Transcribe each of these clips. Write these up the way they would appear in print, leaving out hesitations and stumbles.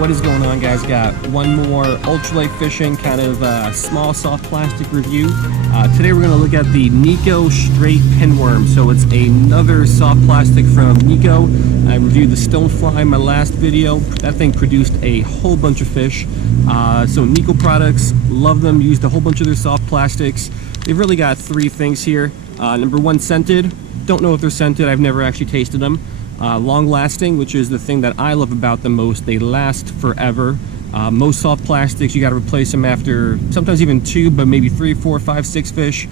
What is going on, guys? Got one more ultralight fishing kind of small soft plastic review. Today we're going to look at the Nikko Straight Pin Worm. So it's another soft plastic from Nikko. I reviewed the Stonefly in my last video. That thing produced a whole bunch of fish. So Nikko products, love them. Used a whole bunch of their soft plastics. They've really got three things here. Number one, scented. Don't know if they're scented. I've never actually tasted them. Long lasting, which is the thing that I love about them most. They last forever. Most soft plastics, you got to replace them after sometimes even 2, but maybe 3, 4, 5, 6 fish.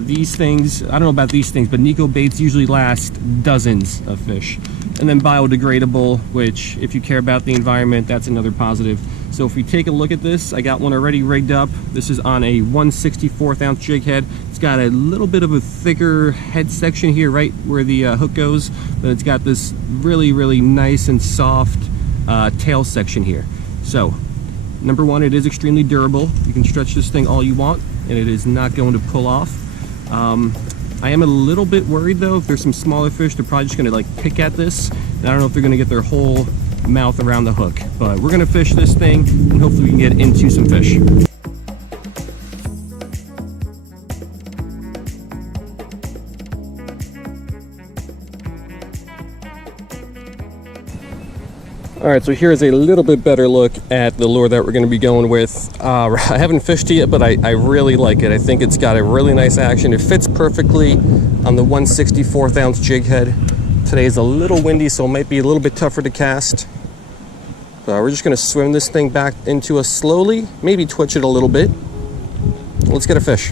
These things, I don't know about these things, but Nikko baits usually last dozens of fish. And then biodegradable, which if you care about the environment, that's another positive. So if we take a look at this, I got one already rigged up. This is on a 1/64 ounce jig head. It's got a little bit of a thicker head section here, right where the hook goes, but it's got this really nice and soft tail section here. So number one, it is extremely durable. You can stretch this thing all you want and it is not going to pull off. I am a little bit worried though. If there's some smaller fish, they're probably just gonna like pick at this, and I don't know if they're gonna get their whole mouth around the hook. But we're gonna fish this thing and hopefully we can get into some fish. All right, so here's a little bit better look at the lure that we're going to be going with. I haven't fished it yet, but I really like it. I think it's got a really nice action. It fits perfectly on the 1/64 ounce jig head. Today is a little windy, so it might be a little bit tougher to cast. We're just going to swim this thing back into us slowly, maybe twitch it a little bit. Let's get a fish.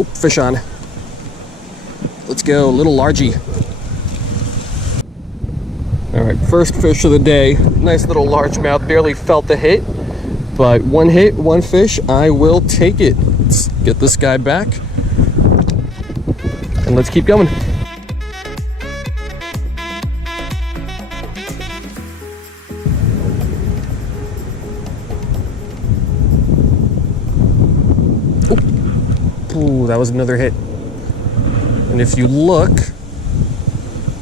Oh, fish on. Let's go, little largy. All right, first fish of the day. Nice little largemouth, barely felt the hit, but one hit, one fish, I will take it. Let's get this guy back, and let's keep going. Ooh, that was another hit. And if you look,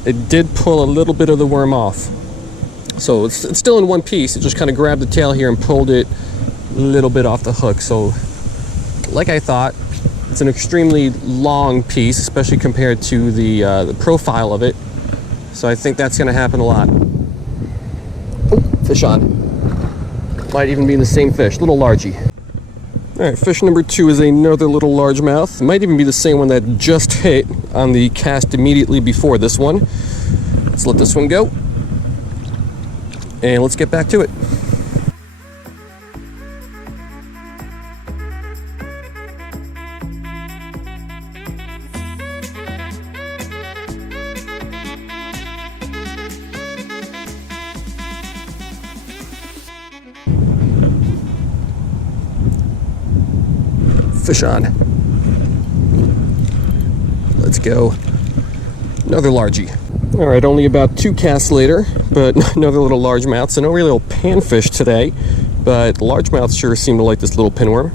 it did pull a little bit of the worm off. So it's still in one piece. It just kind of grabbed the tail here and pulled it a little bit off the hook. So like I thought, it's an extremely long piece, especially compared to the profile of it. So I think that's going to happen a lot. Oh, fish on. Might even be the same fish, little largy. All right, fish number 2 is another little largemouth. It might even be the same one that just hit on the cast immediately before this one. Let's let this one go, and let's get back to it. Fish on. Let's go. Another largy. All right, only about 2 casts later, but another little largemouth. So no real little panfish today, but the largemouths sure seem to like this little pinworm.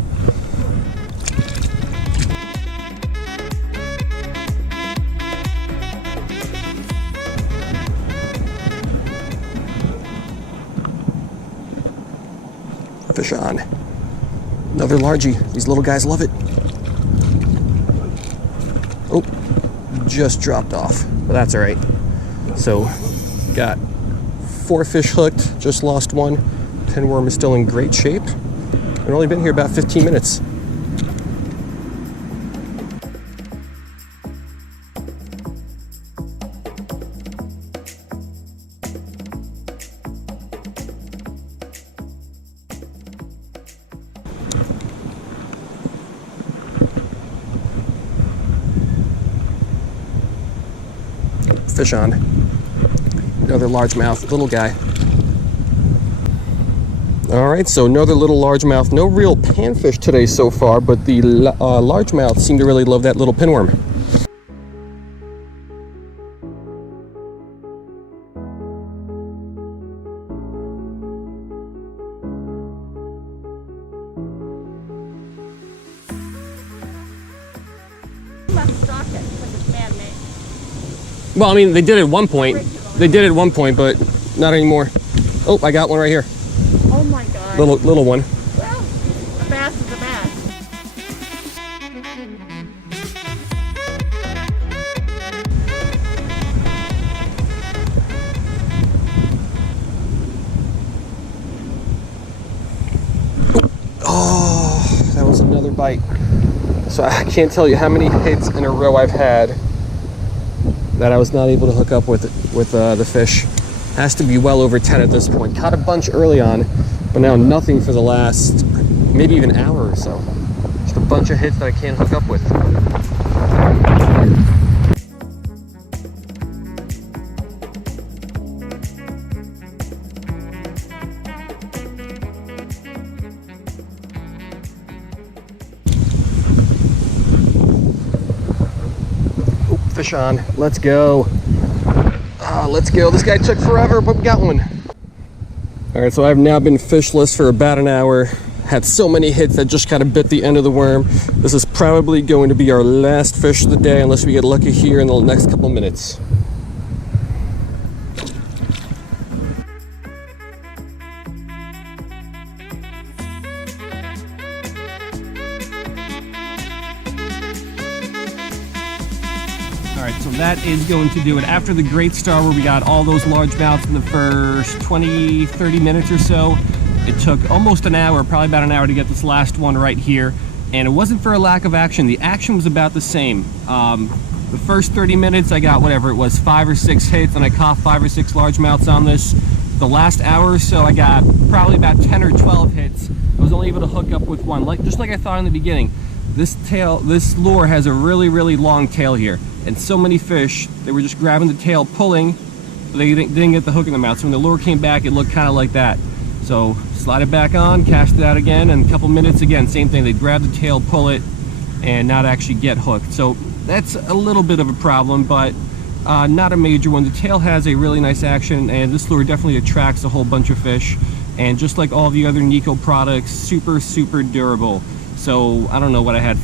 Fish on. Another largy. These little guys love it. Oh, just dropped off, but that's all right. So, got 4 fish hooked, just lost 1. Pinworm is still in great shape. I've only been here about 15 minutes. Fish on. Another largemouth, little guy. All right, so another little largemouth. No real panfish today so far, but the largemouth seem to really love that little pinworm. stock it, because it's man-made. Well, I mean, they did it at one point. They did it at one point, but not anymore. Oh, I got one right here. Oh my God. Little one. Well, a bass is a bass. Oh, that was another bite. So I can't tell you how many hits in a row I've had that I was not able to hook up with the fish. Has to be well over 10 at this point. Caught a bunch early on, but now nothing for the last maybe even hour or so. Just a bunch of hits that I can't hook up with. Fish on. Let's go. Let's go. This guy took forever, but we got one. All right, so I've now been fishless for about an hour. Had so many hits that just kind of bit the end of the worm. This is probably going to be our last fish of the day unless we get lucky here in the next couple minutes. All right, so that is going to do it. After the great start where we got all those largemouths in the first 20, 30 minutes or so, it took almost an hour, probably about an hour to get this last one right here. And it wasn't for a lack of action. The action was about the same. The first 30 minutes, I got whatever it was, 5 or 6 hits, and I caught 5 or 6 largemouths on this. The last hour or so, I got probably about 10 or 12 hits. I was only able to hook up with one, just like I thought in the beginning. This lure has a really, really long tail here. And so many fish, they were just grabbing the tail, pulling, but they didn't get the hook in the mouth. So when the lure came back, it looked kind of like that. So slide it back on, cast it out again, and a couple minutes again, same thing. They'd grab the tail, pull it, and not actually get hooked. So that's a little bit of a problem, but not a major one. The tail has a really nice action, and this lure definitely attracts a whole bunch of fish. And just like all the other Nikko products, super, super durable. So I don't know what I had,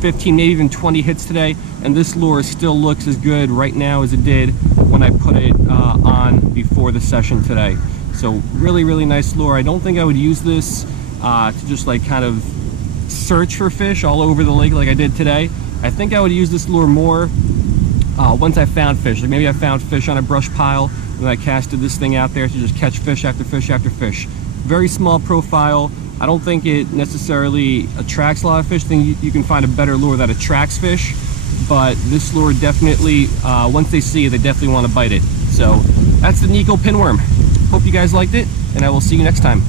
15, maybe even 20 hits today, and this lure still looks as good right now as it did when I put it on before the session today. So really, really nice lure. I don't think I would use this to just like kind of search for fish all over the lake like I did today. I think I would use this lure more once I found fish. Like maybe I found fish on a brush pile and I casted this thing out there to just catch fish after fish after fish. Very small profile. I don't think it necessarily attracts a lot of fish. I think you can find a better lure that attracts fish, but this lure definitely, once they see it, they definitely want to bite it. So that's the Nikko Pinworm. Hope you guys liked it, and I will see you next time.